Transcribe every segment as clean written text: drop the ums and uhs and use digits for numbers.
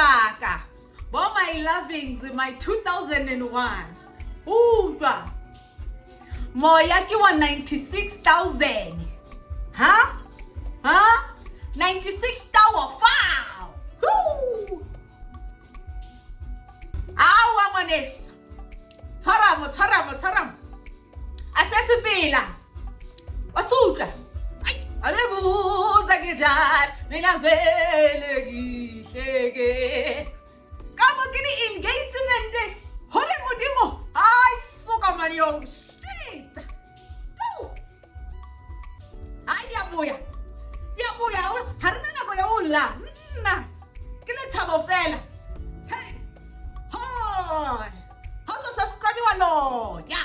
baka. Bo my lovings in my 2001. Uwa. Moya ki wa 96,000. Huh? 96,000. Wow. Woo. Awa ngwaneso. Tshwaramo. Asesipila. Wasutla. Alebuza ke jalo mina vele gihleke kama kini engagement hore modimo ai soka mani yo shit ai diabuya harina nako ya ulla nna ke le thabo fela hey hoy ha subscribe wa lo ya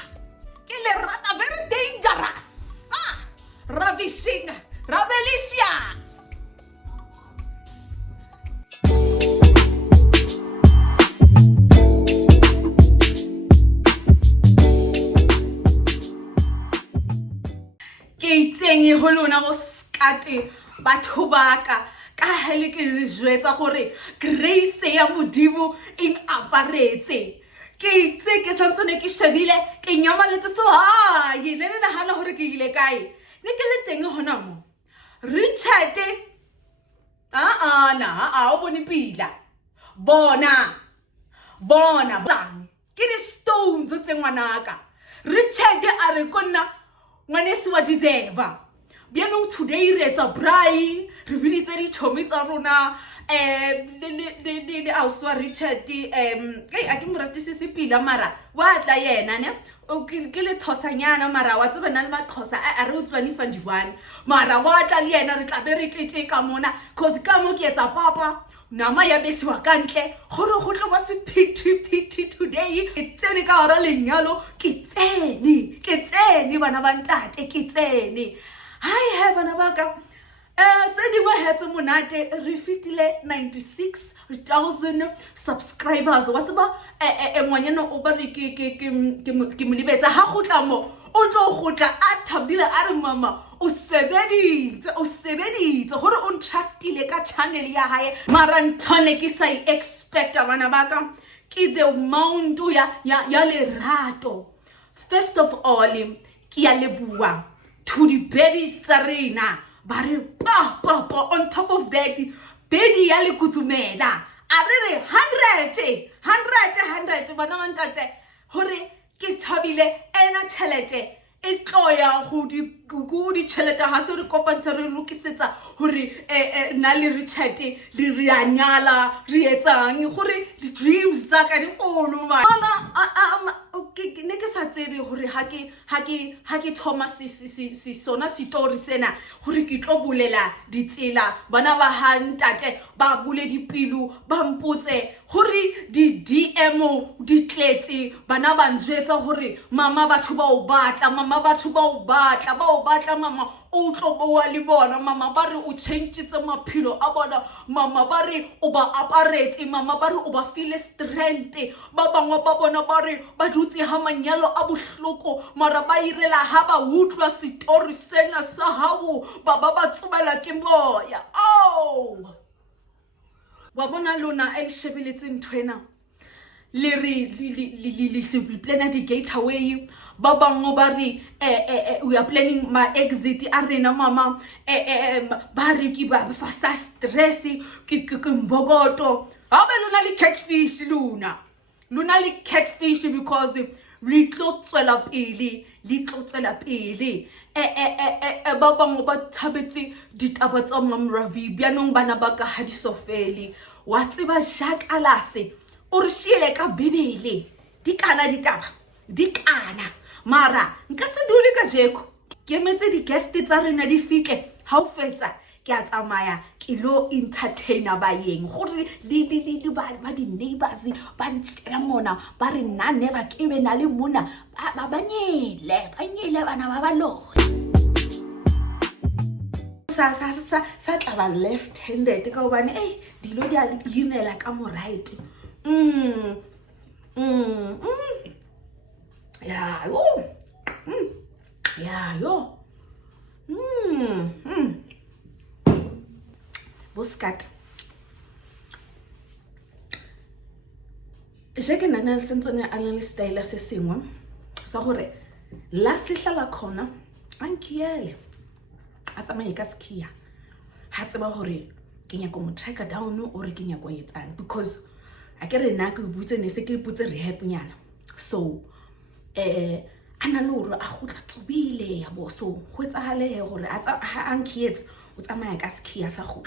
ke le rata very dangerous ravishing Ravelicious. Ke itsenye ho lona go skate batho baka ka hele ke le jwetsa gore grace ya modimo in aparetse ke itse ke santsane ke shebile ke nyamaletse so ha ye le nahana hore ke ile kae ne ke le teng hona mo Richard o bone pila bona ke di stones tse ngwanaka Richard a re konna ngwanesi wa deserve bianong today re etsa braai re bilitse di thomi tsa rona le auswa Richard a ke moratisi se pila mara wa tla yena ne o ke le thosanyana mara wa tseba na le mathosa a re utlwane fandiwane mara wa tla le yena re tla be re keteka mona cause ka mo ke etsa papa nama ya besiwa kantle gore go tlo ba se pity today ke tsene ka hora lenyalo ke tsene bana ba ntate ke tsene hai bana baka tsedi wa hetso monate re fitile 96,000 subscribers wa tseba ngwanyana o ba re ke molibetsa ha gotla mo o tlo gotla a thabile a re mama o sebeditse gore o trustile ka channel ya hae mara ntone ke sa expect bana baka ke the amount ya lerato. First of all ke ya lebua to the babies tsarena bare pa on top of that baby ya le kutsumela a re 100 bana ba ntate hore ke thabile ena tšhelete e tloya go di tšhelete ha se re kopantse re lokisetsa hore na le Richard le re anyala re etsang gore di dreams tsa ka di kgolo mana ne ke sa tsebe hore ha ke thoma sona story sena hore ke tlo bolela ditsela bana ba ha ntate ba bule dipilu ba mpotse hore di DM di tletse bana ba njwetsa hore mama batho ba o batla mama o tlo boa le bona mama ba re o changetsa maphelo a bona mama ba re o ba aparetse mama ba re o ba feel strength ba bangwe ba bona ba re ba dutse ha manyalo a bohloko mara ba irela ha ba utlwa story sena sa hao ba tsubela ke moya wa bona lona el shebeletse nthwena le re le se plana di gateway ba bangwe ba re we are planning my exit a rena mama ba re ke ba fa sa stress ke mbogoto ha ba lona le catfish luna le catfish because le tlo tswela pele ba bangwe ba thabetse ditaba tsa Mamravi bianong bana ba ka hadisofeli wa tseba shakalase o re shiele ka bebele di kana mara nka se dule ka jeko ke metse di guest tsa rena di fihle ha o fetsa ke a tsamaya ke lo entertainer ba yeng gore le ba di neighbors ba ntela mona ba re nna never ke be na le mona ba banyele bana ba balona sa tla ba left handed ka obane dilo di a yimela ka mo right Buscat jeke nana sentsene a le style se sengwe sa gore la se hlala khona ankiele a tsamaye ka skia ha tseba gore ke nya go mo track down o re ke nya go etsang because a ke re nna ke butse ne se ke butse rehab nyana so ana lo re a go tlatsubile ya bo so go etsagale he gore a tsa ankietse o tsamaya ka skia sa go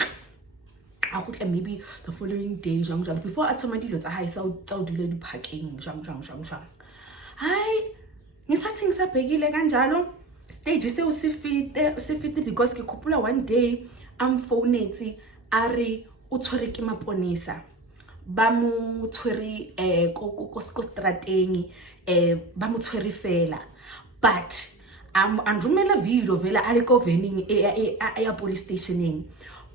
a go tla maybe the following day jang before a thoma dilo tsa hae sa o dile di parking jang hai ngisathi ngisabhekile kanjalo stage se o se fite because ke khopula one day am phonetse are o tshwere ke maponesa ba mo tshwere ko strateng ba mo tshwere fela but andrumela video vela ale ko vening ya police stationing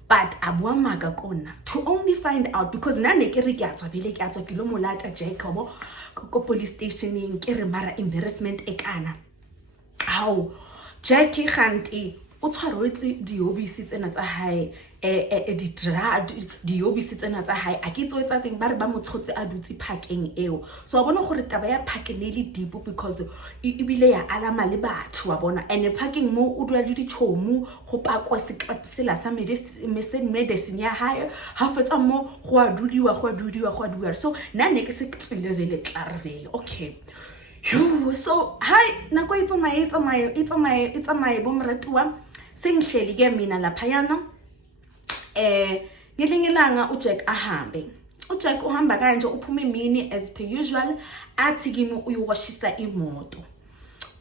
but abua maga kona to only find out because nane ke re ke atswa vele ke atswa ke lo molata Jacob ko police stationing ke re mara embarrassment ekana how Jackie Khanti o tshwaretse di obisi tsena tsa hae di drug di obisi tsena tsa hae a ke tsoetsa tseng ba re ba motshotse a dutse parking eo so wa bona gore taba ya parking le deep because ibile ya alama le batho wa bona and parking mo o dula le ditšhomu go pakwa sela sa medicine ya hae ha fetsa mo go a dudiwa so nane ke se tsile vele clarvele okay so hi nako itsamaye bomratuwa sengihleli ke mina lapha yana ngelinye ilanga uJack ahambe uJack uhamba kanje uphuma emini as per usual athi kimi uyowashisa imoto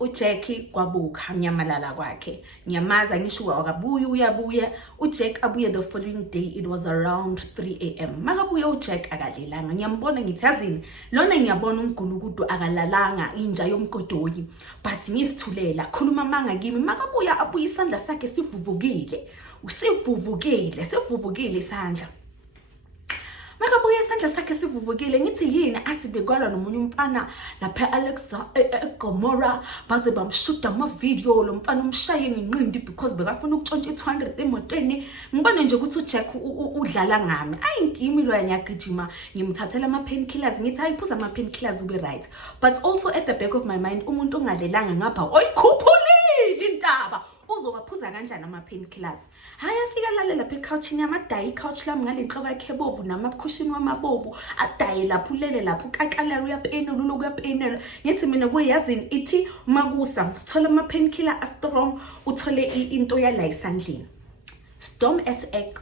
uJack kwabuka nyamalala kwakhe nyamaza ngisho akabuya uyabuya uJack abuye the following day it was around 3 am makabuye uJack akalelanga ngiyambona ngithi yazini lona ngiyabona uNkulunkulu akalalanga inja yomgodoyi but ngisithulela khuluma manga kimi makabuya abuye isandla sakhe sivuvukile isandla makabuye isandla sakhe sivuvukile ngithi yini athi bekwala nomunye umfana lapha Alexa Gomora baze bamshuta ama video lo mfana umshaye nginqindi because bekafuna ukutshontsha 200 emotweni ngibone nje ukuthi uJack udlala ngami ayingimi lo yanyagijima ngimthathela ama painkillers ngithi ayiphuza ama painkillers ube right but also at the back of my mind umuntu ongalelanga ngapha oyikhuphulile intaba uzowaphuza kanjani ama painkillers hayafika lalela lapha ecouchini yamadayi couch lami ngale inhloko yakhe bovu namakushini wamabovu adayi lapho ulele lapho ukakalala uyapenela uyapenela ngithi mina kuyazini ithi makusa sithola ama painkiller a strong uthole into yala isandleni storm SX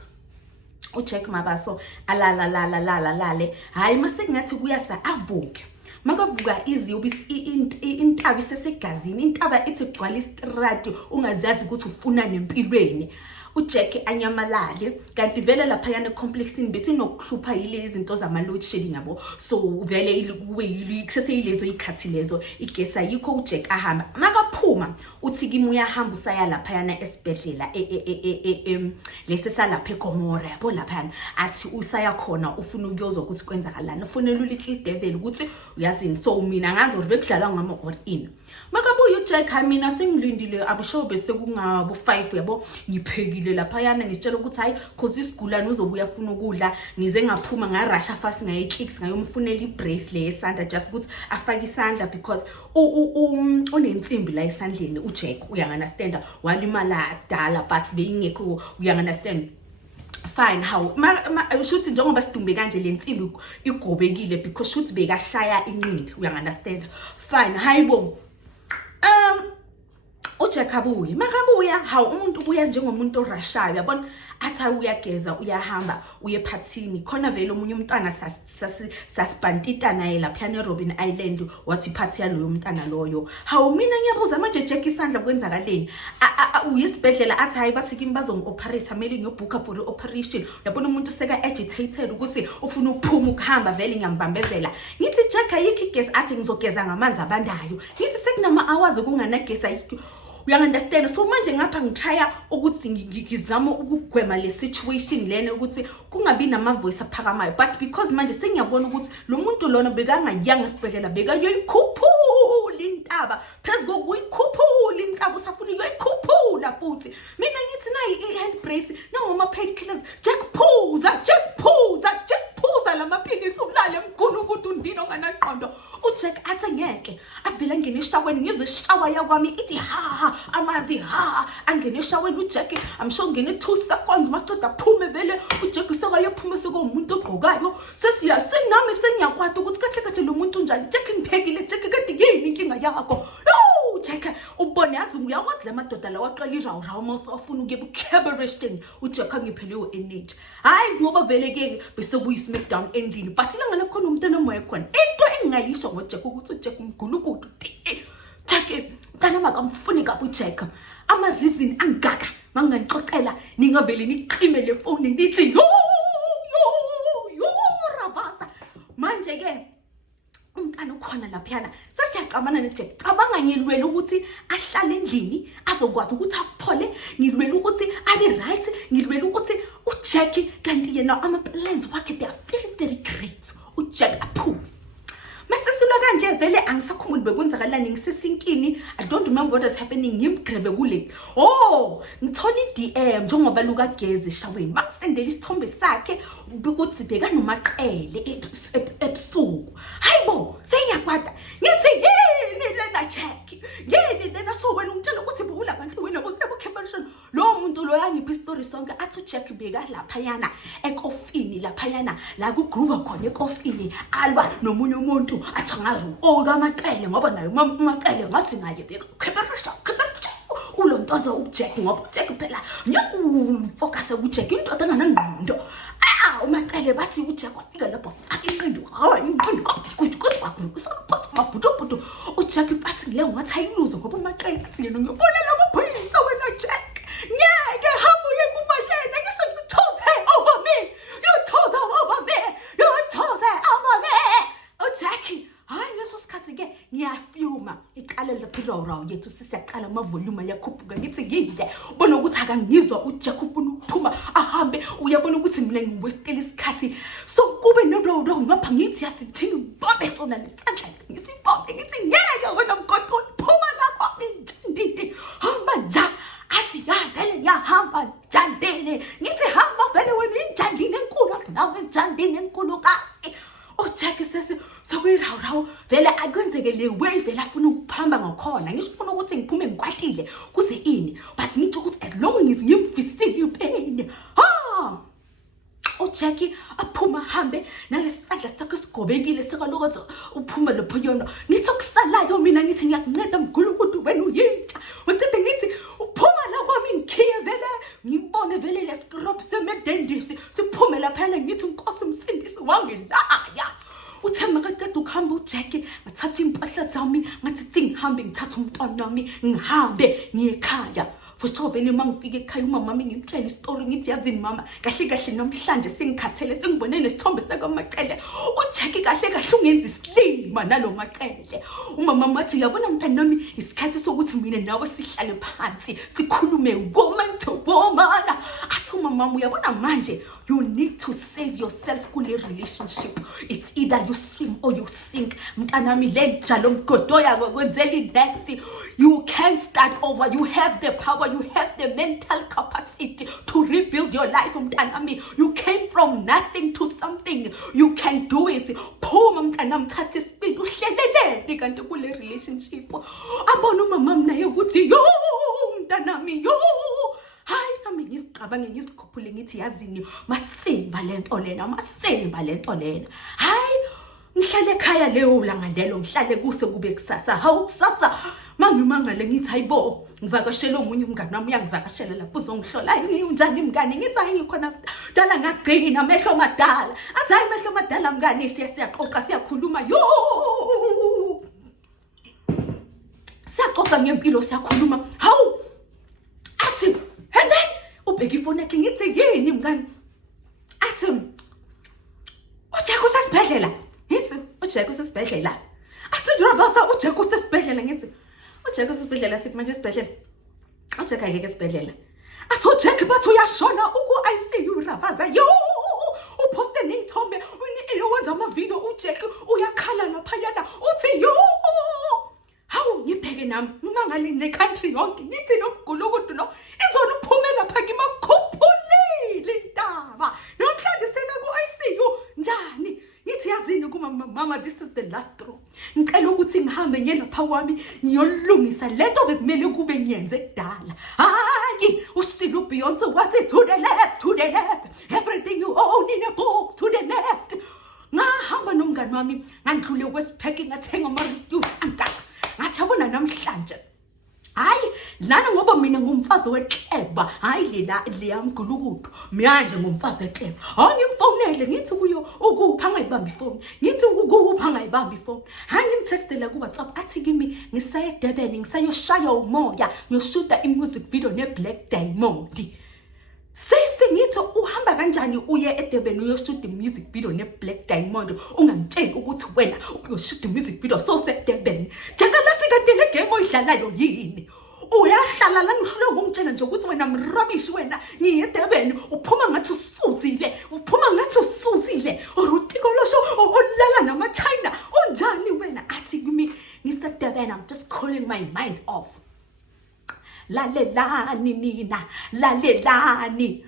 uJack Mabaso alala hayi mase kungathi kuyasa avuke makavuka iziyobisi intaba sesegazini intaba ithi gcwala istrati ungazazi ukuthi ufuna nempilweni uJack anyamalale kanti vele lapha yana complexini bese nokuhlupha yile izinto zama load shedding yabo so vele kube kusese yilezo ikhathi lezo igesa yikho uJack ahamba makaphuma uthi kimi uyahamba usaya lapha yana esibedlela lesi salapha eGomora yabo lapha yana athi usaya khona ufuna ukuyoza ukuthi kwenzakalani ufonela uLittle Devil ukuthi uyazini so mina ngazi ukuthi bekudlala ngama or in makabuye uJack mina sengilindile abusho bese kungabo 5 yabo ngiphekile lapha yana ngitshela ukuthi hayi cause isigulane uzobuya ufuna ukudla ngize ngaphuma ngarasha fast ngayiclicks ngayomfunela ibracelet esandla just ukuthi afake isandla because unensimbi la esandleni uJack uyangaunderstand walimala dala but beyingekho uyangaunderstand fine how shuthi njengoba sidumbe kanje lensimbi igobekile because shuthi bekashaya inqindi uyangaunderstand fine hayibo uJack abuye makabuya hawu umuntu ubuya njengomuntu orashayo yabona athi uyageza uyahamba uye phathini khona vele umunye umntana sasibantita naye lapha eRobben Island wathi phathi yaloyo umntana loyo hawu mina ngiyabuza manje Jack isandla kwenzakaleni uyisibedlela athi hayi bathi kimi bazongoperate mele ngiyobooka for operation yabona umuntu seka agitated ukuthi ufuna ukuphuma ukuhamba vele ngiyambambezela ngithi Jack ayikho igesi athi ngizogeza ngamanzi abandayo ngithi sekunama hours kunganagesi ayikho uyangaunderstand so manje ngapha ngitrya ukuthi ngizama ukugwema le situation lena ukuthi kungabi nama voice aphakamayo but because manje sengiyabona ukuthi lo muntu lona bekangayanga sibedlela bekayikhuphula intaba phezulu kokuyikhuphula intaba usafuna uyikhuphula futhi mina ngithi nayi hand brace noma painkillers Jack phuza lamaphilisi ulale mkhulu ukuthi undino ngana eshaweni ngizwe ishawa yakwami ithi ha amanzi ha angene eshaweni uJack amsho ngene 2 seconds maqeda aphume vele uJack sekayaphuma sekumuntu ogqokayo senami sengiyakwata ukuthi kahle lo muntu unjani Jack ngiphekile Jack kade yini inkinga yakho no Jack ubone yazi uyakwazi lamadoda la waqala irawu mase afuna ukuye ebucabaret uJack angipheliwe energy hayi ngoba vele ke bese kuyi smackdown endlini but ilanga lekhona umuntu enomoya khona into engayisho ngoJack ukuthi uJack mgulukudu Jack mntana makamfuni kabi uJack ama reason angaka mangangixoxela ningavele niqhime le phone nithi yo Ravasa manje ke umntana ukhona laphana sesiyaqabana neJack cabanga ngilwela ukuthi ahlale endlini azokwazi ukuthi akuphole ngilwela ukuthi abe right ngilwela ukuthi uJack kanti yena ama plans wakhe they are very very great uJack aphu masesilo kanje vele angisakhumuli bekwenzakalani ngisesinkini I don't remember what was happening ngimgrebe kule ngithola iDM njengoba luka gezi eshaweni bakusendela isithombe sakhe ukuthi beka nomaqele ebusuku hayibo seyiyakwata ngithi yini lena Jack yini lena so wena ungitshela ukuthi bukula kanti wena usebucabaret lo muntu lo yangiphi story sonke athi uJack beka lapha yana ekofini lapha yana la ku groove khona ekofini alwa nomunye umuntu athi ngazi kamaqele ngoba nayo amaqele ngathi ngaye bekacabaret ulontoza uJack ngoba uJack phela ngiyakufocus kuJack into enganangqondo umaqele bathi uJack wafika lapho inqindi inqindi kodwa usaphatha mabhudo uJack bathi le ngathi ayiluze ngoba umaqele bathi yena ngiyobonela amaphoyisa wena Jack ngeke hamba uye kuba yena ngisho ngithoze over me uJack hayi leso sikhathi ke ngiyafyuma iqale lapha irawu yethu sisiyaqala amavolume yakhuphuka ngithi ngiyile ubona ukuthi akangizwa uJack ufuna ukuphuma ahambe uyabona ukuthi mina ngiwestele isikhathi so kube no ngapha ngithi yasithini bombe sona lesandla ngisibombe ngithi ngeke wena mgoqo phuma la kwami njandini hamba nja athi ya vele yahamba njandini ngithi hamba vele wena injandini enkulu athi nawe injandini enkulu kasi uJack sokuyirawu vele akwenzeke le way vele afuna ukuphamba ngakhona ngisho ufuna ukuthi ngiphume ngikwatile kuze ini but ngithi ukuthi as long as ngimfisile ipain uJack aphuma hambe nalesandla sakhe sigobekile sekalokho uphuma lapho yona ngithi okusalayo mina ngithi ngiyakunceda mgulukudu wena uyintsha ucede ngithi uphuma la kwami ngikhiye vele ngibone vele le scrub semedendisi siphume lapha ngithi inkosi umsindisi wangilaya uthema kaqeda ukuhamba uJack ngathatha impahla zami ngathi ngihambe ngithatha umntwana wami ngihambe ngiye ekhaya futhi vele mangifika ekhaya umama wami ngimtshela istory ngithi yazini mama kahle namhlanje sengikhathele sengibone nesithombe sakamaqele uJack kahle ungenza isilima nalo maqele umama mathi yabona mntana wami isikhathi sokuthi mina nawe sihlale phansi sikhulume woman to woman athi umama wami uyabona manje you need to save yourself kule relationship it's either you swim or you sink mntana wami le njalo mgodoya kwenzela next you can start over you have the power you have the mental capacity to rebuild your life mntana wami you came from nothing to something you can do it phuma mntana mthatha isibindi uhlelelele kanti kule relationship abona umama naye ukuthi yo mntana wami yo hayi nami ngisiqabange ngisikhuphule ngithi yazini masemba lento lena hayi ngihlale ekhaya leyo langa lelo ngihlale kuse kube kusasa hawu kusasa mangimangale ngithi hayibo ngivakashela omunye umngane wami uyangivakashela lapho uzongihlola hayi unjani mngane ngithi hayi ngikhona dala ngagcina amehlo madala athi hayi amehlo madala mngane siyaxoxa siyakhuluma yo siyaxoxa ngempilo siyakhuluma hawu athi and then ubheka ifoni yakhe ngithi yini mngane athi uJack usesibhedlela ngithi uJack usesibhedlela athi Ravasa uJack usesibhedlela ngithi uJack usesibhedlela sithi manje isibhedlela uJack ayeke esibhedlela athi uJack bathi uyashona uku ICU Ravasa yo uposte neyithombe wenza amavideo uJack uyakhala lapha yana uthi yo hawu ngibheke nami noma ngale necountry yonke ngithi nomgulukudu lo izona uphumela pha ngimakhuphulile intaba namhlanje seka ku ICU njani ngithi yazini kuma mama this is the last straw ngicela ukuthi ngihambe ngiye lapha kwami ngiyolungisa lento bekumele kube ngiyenze kudala. Hayi uShilo Beyonce wathi to the left, everything you own in a box to the left. Ngahamba nomngani wami ngandlule kwesipheke ngathenga ama-reviews angaka ngathi yabona namhlanje hayi lana ngoba mina ngumfazi wekleba hayi leya mgulukudu manje ngumfazi wekleba ngimfonele ngithi kuyo ukupha angayibambi ifoni ngithi ukupha angayibambi ifoni ngimtextela ku WhatsApp athi kimi ngisaye Durban ngisayoshaya umoya ngiyoshuta imusic video neBlack Diamond. Ngithi uhamba kanjani uye eDurban uyoshuta music video neBlack Diamond ungangitsheli ukuthi wena uyoshuta music video Durban. Jakala sikade le game oyidlalayo yini? Uyahlala la ngihlule ukungitshela nje ukuthi wena mrubbish wena ngiye eDurban uphuma ngathi usuzile orutiko losho olala nama China unjani wena athi kimi ngiseDurban I'm just calling my mind off. Lalelani nina lalelani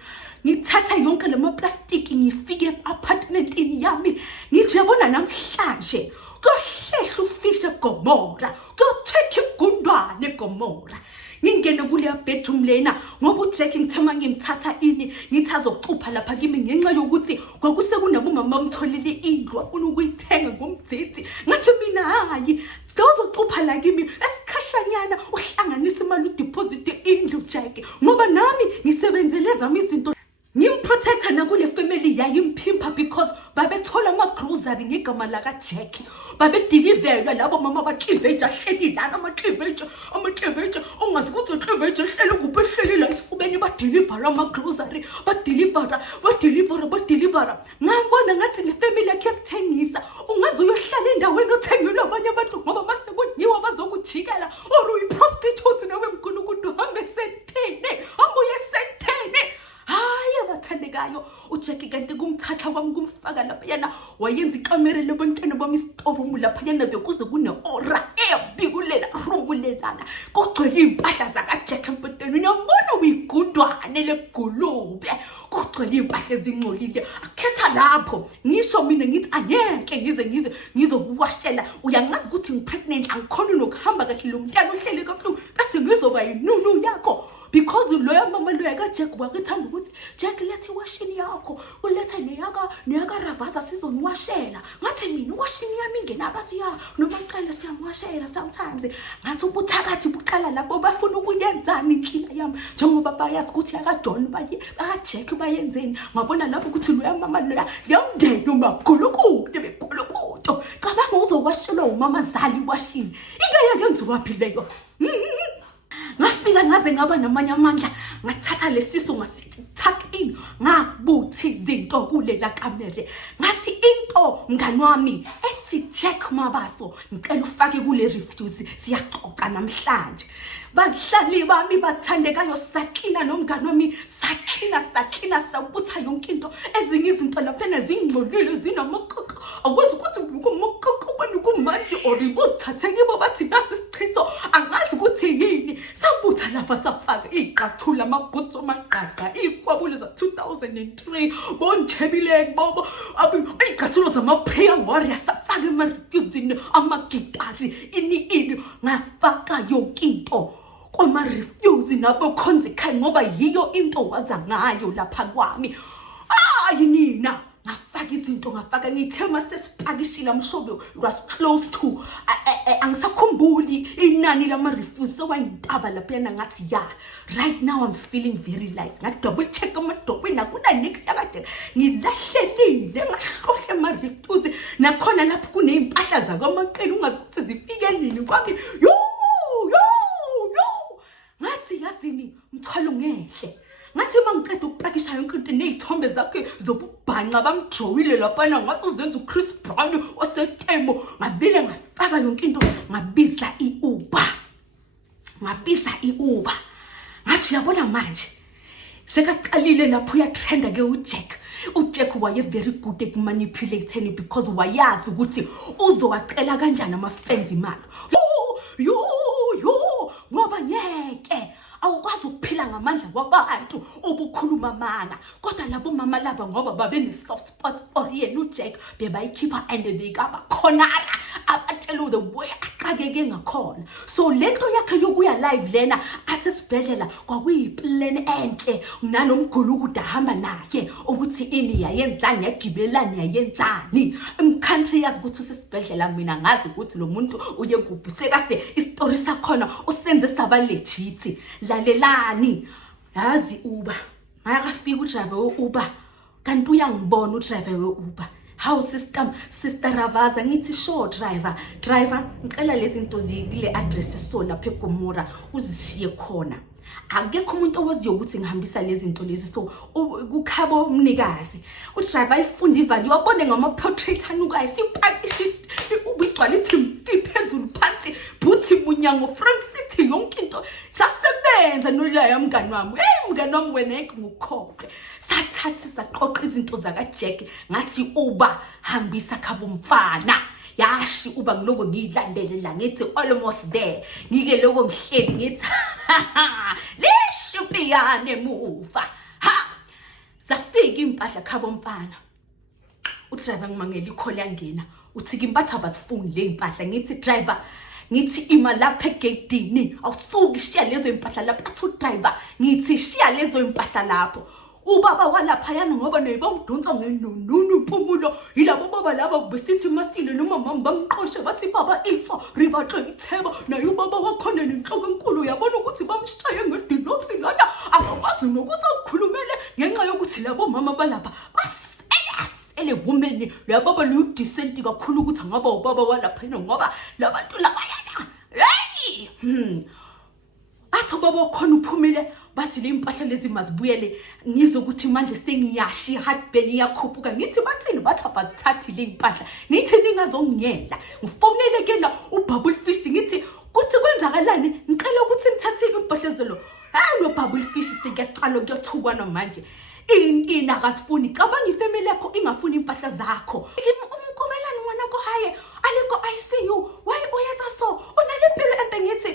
ngithatha yonke lema plastic ngifike apartmentini yami ngithi uyabona namhlanje kuhlehla ufishe eGomora kutheke igundwane eGomora ngingene kule bedroom lena ngoba uJack ngithema ngimthatha ini ngithi azokucupha lapha kimi ngenxa yokuthi kwakusekunabo mama bamtholele indlu afuna ukuyithenga ngomdzithi ngathi mina hayi uzokucupha la kimi esikhashanyana uhlanganisa imali udeposit indlu Jack ngoba nami ngisebenzele zami izinto ngimprotecta nakule family yayimpimpa because babethola ama-grocery ngegama laka Jack babedeliverwa labo mama ba-cleavage ahleli lana ama-cleavage ongazi ukuthi cleavage ehleli kuphi ehleli la esifubeni badelivera ama-grocery badelivera ngabona ngathi le family yakhe yakuthengisa ungaze uyohlala endaweni othengelwa abanye abantu ngoba masekunyiwa bazokujikela or uyi-prostitute nawe mkhulukudu uhambe sentene hambuye sentene. Hayi abathandekayo uJack kanti kumthatha kwami kumfaka lapha yana wayenza ikamera lebantwana bami isitobu lapha yana bekuze kune-aura ebikulela room lelana kugcwele impahla zakaJack empoteni uyabona uyigundwane legulube kugcwele impahla ezingcolile akhetha lapho ngisho mina ngithi angeke ngizokuwashela uyangazi ukuthi ngipregnant angikhona nokuhamba kahle lo mntana ohlele kabuhlungu bese ngizoba yinunu yakho because loya mama loya kaJack wakethanda ukuthi Jack lethi washini yakho ulethe neyaka Ravasa sizoniwashela ngathi mina washini yami ingena bathi ya noma ngicela siyamwashela sometimes ngathi ubuthakathi buqala lapho bafuna ukuyenzani inhlila yami njengoba bayazi ukuthi akaJohn bakaJack bayenzeni ngabona lapho ukuthi loya mama loya yamndeni umakhulukude bekhulukudo cabanga uzowashelwa umama zali washini ingeke yenziwa phi leyo. Ngafika ngaze ngaba namanye amandla ngathatha lesiso ngasithi tuck in ngabuthi izinto kulela kamera ngathi into mngani wami ethi Jack Mabaso ngicela ufake kule refuse siyaxoxa namhlanje bahlali bami bathandekayo saklina nomngani wami saklina sabutha yonke into ezinye izinto lapha nezingcolile zinamakoko akwazi ukuthi kumakoko bani kumanzi oributhathe ngibo bathi nasi sichitho angazi ukuthi yini sabutha lapha safaka iqathula amabhutsu amaqaqa ikwabulo za 2003 bonjebile bobo iqathulo zama-prayer warrior safaka emarifusini amagitari ini ngafaka yonke into kwama-refuse nabo-consequence ngoba yiyo into waza ngayo lapha kwami nina ngafaka izinto ngafaka ngithema sesipakishile amshobe was close to angisakhumbuli inani lama-refuse sewayintaba lapha yana ngathi right now I'm feeling very light ngathi double check amadokweni akuna next yakade ngilahlelile ngahlohle ama-refuse nakhona lapho kuney'mpahla zakwamaqeli ungazi ukuthi zifike nini kwami ngathi yazini mthwalo ngehle ngathi mangiceda ukupakisha yonke into nezithombe zakhe zobubhanqa bamjowile laphana ngathi uzenza uChris Brown osetemo ngavile ngafaka yonke into ngabiza i-Uber ngathi uyabona manje sekaqalile lapho uyatrenda ke uJack waye very good at manipulating because wayazi ukuthi uzowacela kanjani ama-fans imali ngoba ngeke awukwazi ukuphila ngamandla kwabantu obukhuluma amanga. Kodwa labo mama laba ngoba babene soft spot for yena uJack bebayikhipha and bekabakhonara abatshela the way aqakeke ngakhona. So lento yakhe yokuya live lena asesibhedlela kwakuyiplan enhle nanomgulukuda ahamba naye ukuthi ini yayenzani yagibelani yayenzani. Country yazi ukuthi usesibhedlela mina ngazi ukuthi lo muntu uye kuphi sekase istory sakhona usenze saba legit. Lalelani yazi Uber mayakafika udriver weUber kanti uyangibona udriver weUber. How sister Ravaza ngithi show driver ngicela lezi zinto zikule address so lapha eGomora uzishiye khona. Akekho umuntu owaziyo ukuthi ngihambisa lezi zinto lezi so kukhabo umnikazi udriver ifunda ivalue wabone ngama portrait anukayo sipakishi ubigcwala ithi phezulu phansi buthi munyango front city yonke into sasebenza nolaya mngani wami mngani wami wena ngikukhokhe sathatha saqoqa izinto zaka Jack ngathi Uber hambisa khabo umfana yashi Uber ngiloko ngiyilandelela ngithi almost there ngike lokho ngihleli ngithi leshupiyane muva ha safika impahla khabo mfana udriver ngimangela ikhole yangena uthi kimpatha basifuni le impahla ngithi driver ngithi ima lapha egedini awusuki shiya lezo impahla lapha athi udriver ngithi shiya lezo impahla lapho ubaba walapha yana ngoba nayibamdonsa ngenonunu impumulo yilabo baba laba besithi masile noma mama bamqoshe bathi baba ifa ribaqe itheba naye ubaba wakhona nenhloko enkulu yabona ukuthi bamshaye ngedinothi lana akakwazi nokuthi azikhulumele ngenxa yokuthi labo mama balapha ele woman yababa lo decent kakhulu ukuthi angaba ubaba walapha ngoba labantu labayana hey athi baba khona uphumile bathi le impahla lezi mazibuyele ngizokuthi manje sengiyashi heartburn iyakhuphuka ngithi bathini bathi abazithathi le impahla nithi ningazongiyela ngifonele ke na uBubble Fish ngithi kuthi kwenzakalani ngicela ukuthi ngithathe impahla zelo hayi no Bubble Fish sekuyaqala kuyothukwana manje ina akasifuni cabanga ifamily yakho ingafuni impahla zakho umkomelani wona ko haye aliko ICU why uyatha so unalempilo embengithi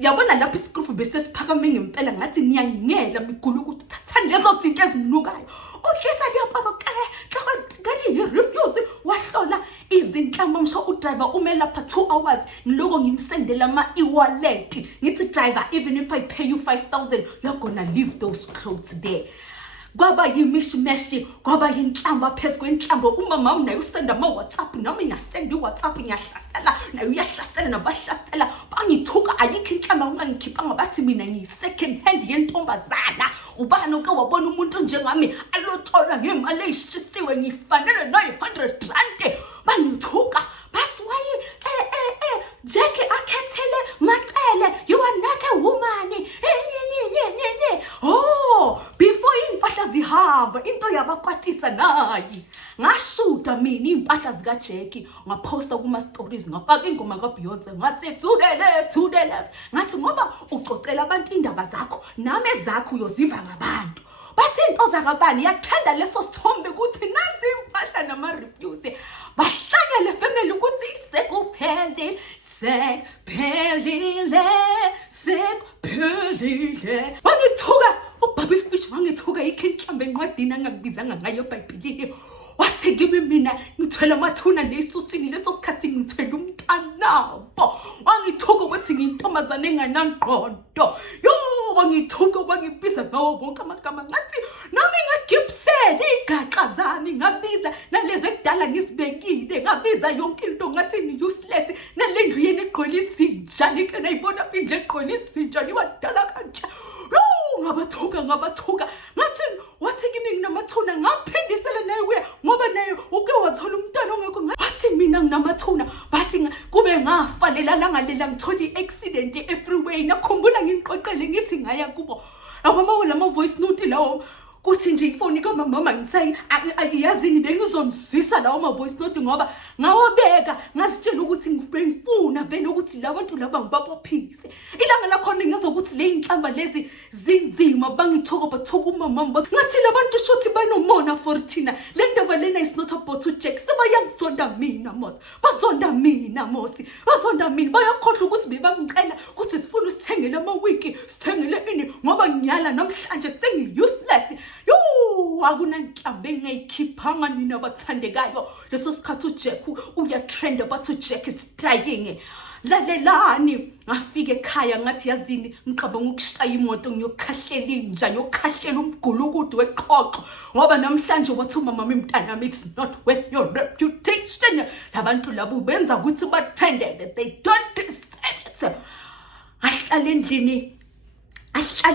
yabona lapho isikrufu bese siphakame ngempela ngathi niyangela migulu ukuthi thathani lezo zinto ezinukayo uhlisa liyapapa xa ngani refuse wahlola izinhlamba msho udriver ume lapha 2 hours ngiloko ngimsendela ama e-wallet ngithi driver even if I pay you 5,000 you're gonna leave those clothes there. Kwaba yimishmeshi kwaba yinhlamba phezulu kwenhlamba umama unayo usenda ama WhatsApp nami ngiyasenda iWhatsApp ngiyahlasela nayo uyahlasela nabahlasela bangithuka ayikho inhlamba ungangikhipha ngabathi mina ngiyi second hand yentombazana ubani oke wabona umuntu njengami alothola ngemali eyishisiwe ngifanele nayo 100 rand bangithuka bathi why Jack akhethele macele you are not a woman oh before impahla zihamba into yabakwatisa nayi ngashuda mina impahla zika Jack ngaposta kuma stories ngafaka ingoma ka Beyonce ngathi to the left ngathi ngoba ucocela abantu indaba zakho nami ezakho uyoziva ngabantu bathi into zakabani yathanda leso sithombe ukuthi nazi impahla nama reviews bahlangele family ukuthi sekuphelile wangithuka uBubble Fish wangithuka ikhenhlambe encwadini angakubizanga ngayo eBhayibhelini wathi kimi mina ngithwela amathuna nesusini leso sikhathi ngithwela umntanabo wangithuka ukuthi ngiyintombazane enganangqondo wangithuka wangibiza ngawo bonke amagama ngathi nami ngagibsela igaxa zami ngabiza nalezi ekudala ngisibekile ngabiza yonke into ngathi ni useless nalendlu yeni eqolisa injani ke nayibona phindle eqolisa injani wadala kanje ngabathuka ngathi wathi kimi nginamathuna ngaphindisela naye kuya ngoba naye uke wathola umntwana ongekho ngathi mina nginamathuna bathi kube ngafalela langalela ngithola iaccident e-freeway nakhumbula ngingiqoqele ngithi ngaya kubo abama lama voice note lawo kuthi nje ifoni kamama ngisayi ayiyazini bengizomzwisa lawo ma voice note ngoba ngawabeka ngasitshela ukuthi ngifuna vele ukuthi labantu laba ngibabophise ilanga lakhona ngizokuthi le inhlamba lezi zinzima bangithoka bathoka umama ngathi labantu shothi banomona for thina le ndaba indaba lena is not about uJack. Sebayangizonda mina mos. Bazonda mina mosi. Bazonda mina. Bayakhohlwa ukuthi bebamqela ukuthi sifuna usithengele amawiki, sithengele ini ngoba ngiyala namhlanje sengi-useless. Akunanhlambe engayikhiphanga nina bathandekayo. Leso sikhathi uJack uyatrenda bathi uJack is dying. Lalelani ngafika ekhaya ngathi yazini ngiqabanga ukushaya imoto ngiyokhahlela inja ngiyokhahlela umgulukudu weqoqo ngoba namhlanje wathi umama mntana it's not worth your reputation. Labantu labo benza ukuthi bathendele, they don't deserve it. Ahlala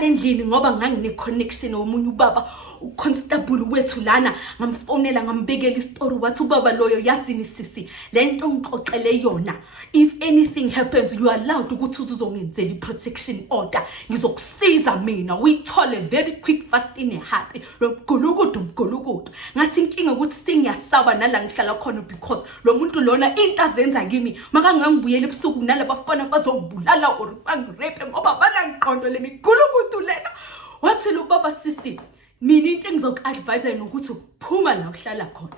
endlini ngoba ngangine connection womunye ubaba uconstable wethu lana ngamfonela ngambekela istory wathi ubaba loyo yazini sisi lento ngixoxele yona, if anything happens you are allowed ukuthi uzongenzela iprotection order, ngizokusiza mina uyithole very quick fast in a hurry. Lo mgulukudu ngathi inkinga ukuthi sengiyasaba nala ngihlala khona because lo muntu lona into azenza kimi makangangibuyela ebusuku nalabafana bazongibulala or bangirepe ngoba banangiqondo le migulukudu lena. Wathi lo baba sisi mina into engizoku-advise nokuthi phuma la uhlala khona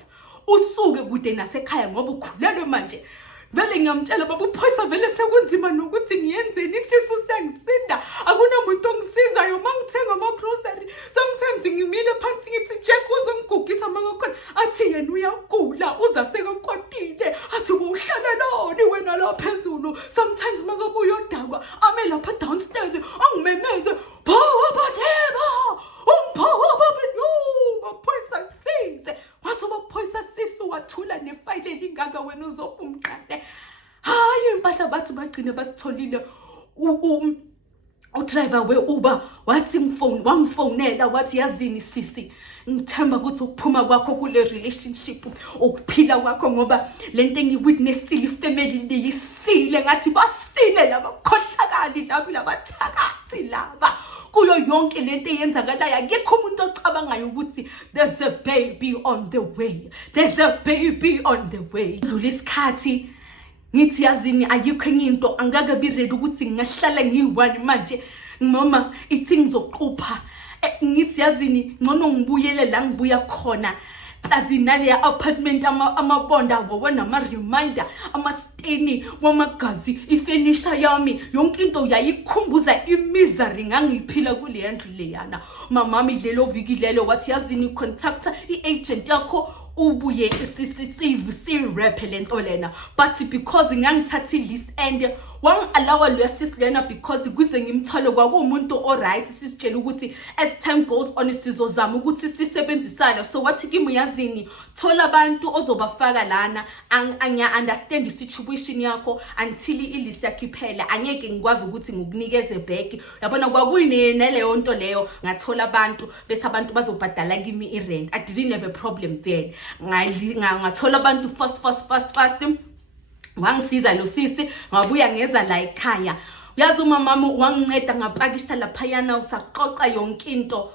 usuke kude nasekhaya ngoba ukhulelwe manje. Vele ngiyamtshela baba uphoyisa vele sekunzima nokuthi ngiyenzeni, isisu sengisinda akunamuntu ongisizayo mangithenga ama-grocery. Sometimes ngimile phansi ngithi Jack uzongigugisa mangakhona athi yena uyagula uza sekakotile athi uhlala wena la phezulu. Sometimes mangabe uyodakwa ame lapha downstairs angimemeze phawa badeba umphawa babenu baphoyisa size wathi baphoyisa sisu wathula nefayile elingaka wena uzobumqane. Hayi impahla bathi bagcine basitholile udriver we-Uber wathi wangifonela wathi yazini sisi ngithemba ukuthi ukuphuma kwakho kule relationship ukuphila kwakho ngoba lento engiwitnessile ifamily liyisile ngathi basile laba khohlakali labathakathi laba kuyo yonke lento eyenzakalayo. Akekho umuntu ocabangayo ukuthi there's a baby on the way, there's a baby on the way. Dlula isikhathi ngithi yazini ayikho into angeke be ready ukuthi ngingahlala ngiyi-one manje noma ithi ngizoqupha. Ngithi yazini ngcono ngibuyele la ngibuya khona azinale apartment amabonda abo nama-reminder amasteni wamagazi ifurniture yami yonke into yayikhumbuza imisery ngangiyiphila kule ndlu leyana. Mamami lelo viki lelo wathi yazini contacta i-agent yakho ubuye si-rap lento lena, but because ngangithatha i-list and wangi-allowa lo sis lena because kuze ngimthole kwakuwumuntu alright sisitshela ukuthi as time goes on sizozama ukuthi sisebenzisane. So wathi kimi yazini thola abantu ozobafaka lana anya-understand i-situation yakho until i-list yakho iphela, angeke ngikwazi ukuthi ngikunikeze back. Yabona kwakuyineleyo nto leyo ngathola abantu bese abantu bazobhadala kimi i-rent. I didn't have a problem there. Ngathola abantu fast wangisiza lo sisi ngabuya ngeza la ekhaya. Uyazi umama wanginceda ngapakisha laphayana usaqoqa yonke into.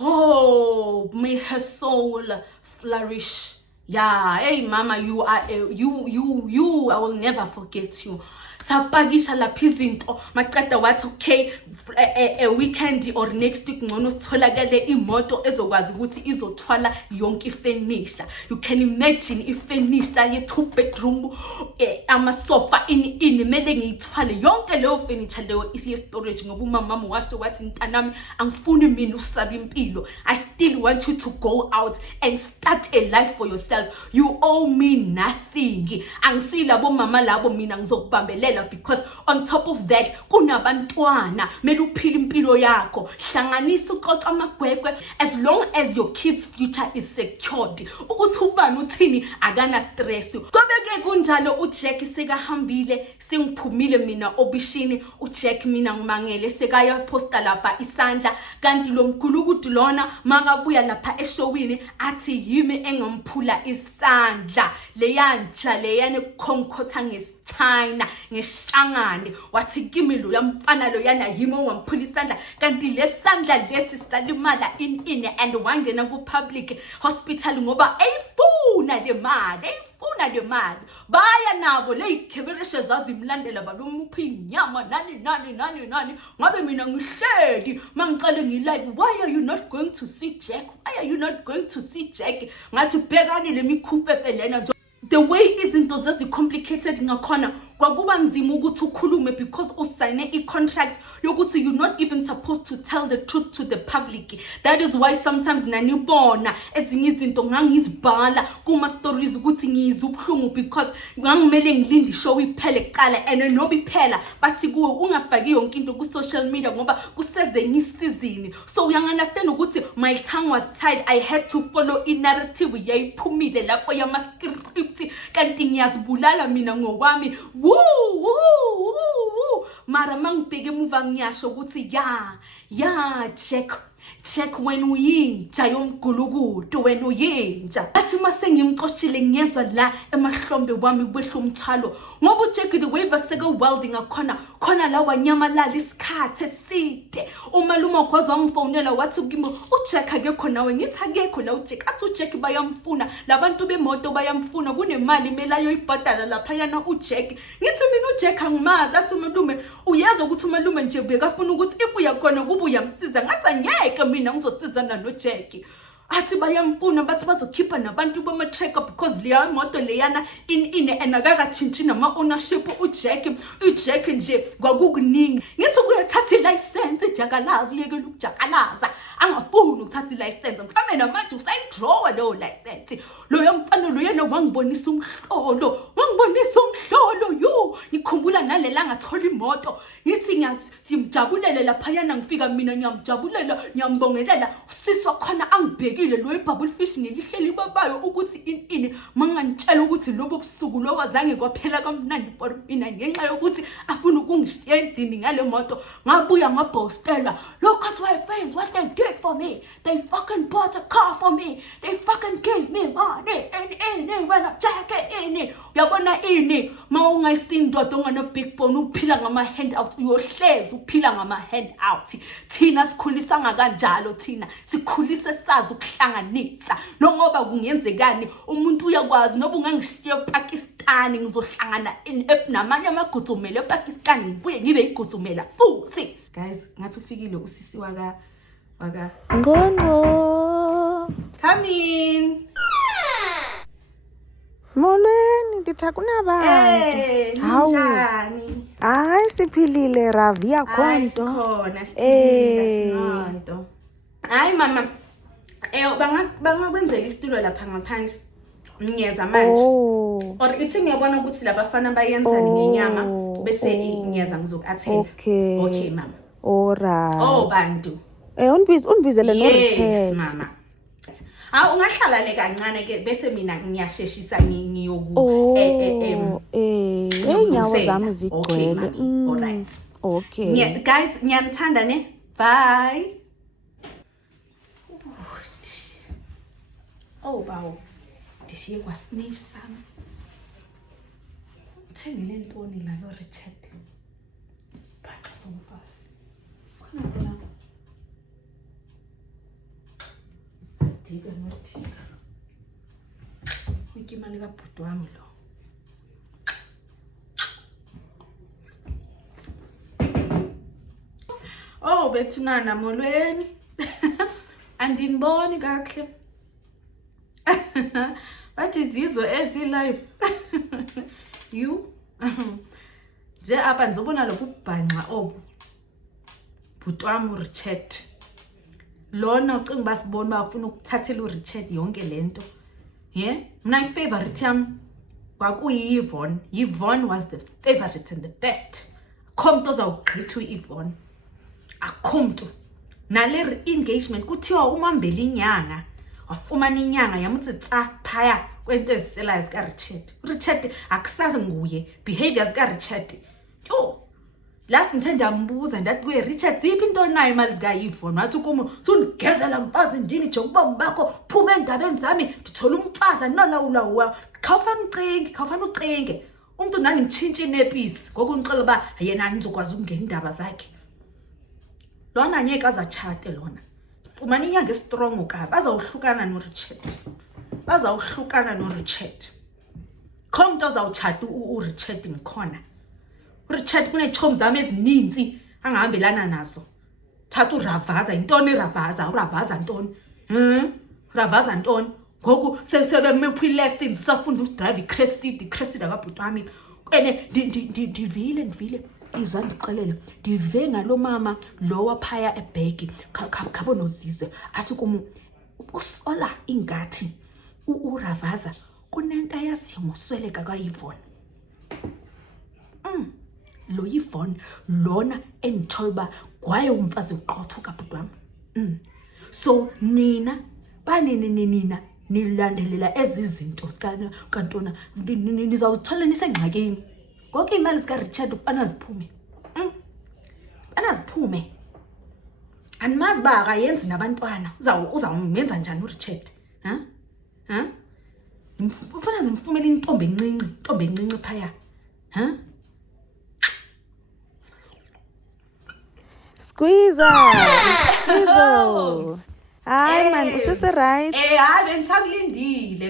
Oh, may her soul flourish. Yeah, hey mama, you are you I will never forget you. Sapakisha lapha izinto maqeda wathi okay a weekend or next week ngcono sitholakale imoto ezokwazi ukuthi izothwala yonke ifurniture. You can imagine ifurniture ye 2-bedroom amasofa ini mele ngiyithwale yonke leyo furniture leyo isiye storage ngoba umama washo wathi ntanami angifuni mina usaba impilo. I still want you to go out and start a life for yourself. You owe me nothing. Angisilabo mama labo mina ngizokubambelela because on top of that kunabantwana mele uphile impilo yakho hlanganisa uqoqa amagwegwe as long as your kids future is secured ukuthi ubani uthini akana stress. Kobeke kunjalo uJack sekahambile sengiphumile mina obishini uJack mina ngimangele sekaya posta lapha isandla kanti lo mgulukudu lona makabuya lapha eshowini athi yimi engomphula isandla leyanja leyane konkhotha ngesichina ngeshangane wathi kimi lo yamfana lo yana yimi owamphula isandla kanti lesandla lesi salimala in and wangena ku public hospital ngoba ayifu bayayifuna le mali baya nabo leyikhebereshe zazimlandela balomuphi inyama nani ngabe mina ngihleli mangicale ngilive. Why are you not going to see Jack? Ngathi bhekani lemikhufefe lena. The way izinto zazicomplicated ngakhona kwakuba nzima ukuthi ukhulume because usayine i-contract yokuthi you're not even supposed to tell the truth to the public. That is why sometimes nanibona ezinye izinto ngangizibhala kuma stories ukuthi ngizubhlungu because ngangimele ngilinde ishow iphele kuqala and noba iphela bathi kuwe ungafaki yonke into ku social media ngoba kusezenye isizini. So uyangunderstand ukuthi my tongue was tied. I had to follow i-narrative yayiphumile lapho yama-script kanti ngiyazibulala mina ngokwami. Mara mangibheke emuva ngiyasho ukuthi Jack when uyinja yomgulukudu wena uyinja. Athi mase ngimxoshile ngiyezwa la emahlombe wami kwehla umthwalo ngoba uJack the way baseke welding khona la wanyamalala isikhathi eside. Umalume wakwazi wangifonela wathi kimi uJack akekho nawe. Ngithi akekho la uJack. Athi uJack bayamfuna labantu bemoto bayamfuna kunemali imelayo ibhadala lapha yana uJack. Ngithi mina uJack angimazi. Athi umalume uyezwa ukuthi umalume nje bekafuna ukuthi ibuya khona kuba uyamsiza. Ngathi angeke mina ngizosizana noJack. Athi bayamfuna bathi bazokhipha nabantu bama-tracker because leya moto leyana ine enakakatshintshi nama ownership uJack nje kwakukuningi. Ngithi kuyathatha i-license Jakalazi uyekela ukujakalaza angafuni ukuthatha i-license. Mhlawumbe namanje usayidrawa leyo license. Loyo mfana loyena wangibonisa umhlolo ngikhumbula nalela ngathola imoto. Ngithi simjabulele laphayana ngifika mina ngiyamjabulela ngiyambongelela usiswa khona angibhekile lo ibubble fish ngilihleli babayo ukuthi ini mangantshela ukuthi lobo busuku lo wazange kwaphela kamnandi for mina ngenxa yokuthi afuna ukungishiya endini ngale moto. Ngabuya ngabhostela look at my friends what they did for me. They fucking bought a car for me. They fucking gave me money and when I Jack ini uyabona ini mawungayisindwa ongana big bone uphila ngama handout uyohlezi uphila ngama handout. Thina sikhulisanga kanjalo thina sikhulise sazi ukuhlanganisa ngoba kungenzekani umuntu uyakwazi noba ungangishiya ePakistan ngizohlangana namanye amagudzumela ePakistan ngibuye ngibe igudzumela futhi. Guys ngathi ufikile usisi waka Ngono. Come in. Molweni ndithi kunabantu. Njani? Hayi siphilile Ravia konto. Khona siphilile sinonto. Hayi mama. Bangakwenzela isitulo lapha ngaphandle. Ngiyeza manje. Or ithi ngiyabona ukuthi labafana bayenzani ngenyama bese ngiyeza ngizoku-attend. Okay mama. Alright. Bantu. Unibizele no Richard. Yes mama. Ungahlala le kancane ke bese mina ngiyasheshisa ngiyoku inyawo zami zigcwele. Alright. Okay. Guys ngiyanithanda ne. Bye. Bawo. Dishiye kwa Snape sama. Uthengile intoni la lo Richard. Siphatha sombasi. Khona la. Diga nothika. Ukimali kabhuti wami lo. Bethunana molweni. Andiniboni kahle. What is izo live? You? Je apha nizobona lokubhanqa bhuti wami uRichard. Lona ucinga basibona bafuna ukuthathela uRichard yonke lento. Mina ifavorite yami kwakuyi-Yvonne. Yvonne was the favorite and the best. Akho muntu ozawugqitha u-Yvonne. Akho muntu. Nale engagement kuthiwa umambela inyanga. Wafumana inyanga yamuthi tsa phaya kwento eziselayo zika Richard. Richard akusazi nguye behavior zika Richard. Last ngithanda mbuza ndathi kuye Richard ziphi into nayo imali zika Yvonne wathi kuma sunigezela mfazi ndini nje ubaba bakho phuma endabeni zami ndithola umfazi nolawulawa khawufana ucinge umuntu nani ngitshintshe nepisi ngoku ngicela ba yena ngizokwazi ukungena indaba zakhe. Lona ngeke azachate lona. Umani inyanga strong uka bazawuhlukana no Richard. bazawuhlukana noRichard. Khona umuntu ozawutshada uRichard ngikhona. uRichard kunechomi zami ezininzi angahambelana nazo. Thatha uRavaza, intoni iRavaza? uRavaza ntoni? uRavaza ntoni? Ngoku sebemephi lesson usafunda udrive iCressida kabhuti wami. Ene ndivile izwa ndixelele ndive ngalo mama lo waphaya ebheki khabo nozizwe asikumu usola ingathi uRavaza kunento ayaziyo ngosweleka kaYvonne. Lo Yvonne lona engithoba kwaye umfazi uqotho kabhuti wami. So nina nina nilandelela ezizinto kantona nizawuthola nisengxakini. Konke imali zika Richard anaziphume. Anaziphume. Animazi ba akayenzi nabantwana. Uzawumenza njani uRichard? Mfana ngimfumela intombi encinci phaya. Squeezer. Hayi man, usese-right. Hayi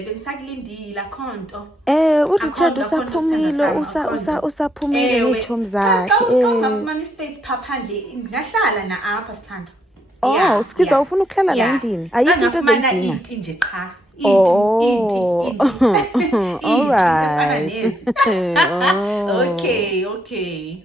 bengisakulindile akhonto. uRichard usaphumile, usaphumile nechomi zakhe. Ngafumana ispace phandle ngahlala na apha sithanda. Squeezer ufuna ukuhlala la endlini? Ayikho into ozoyidinga. Inti nje qha. All right. Okay.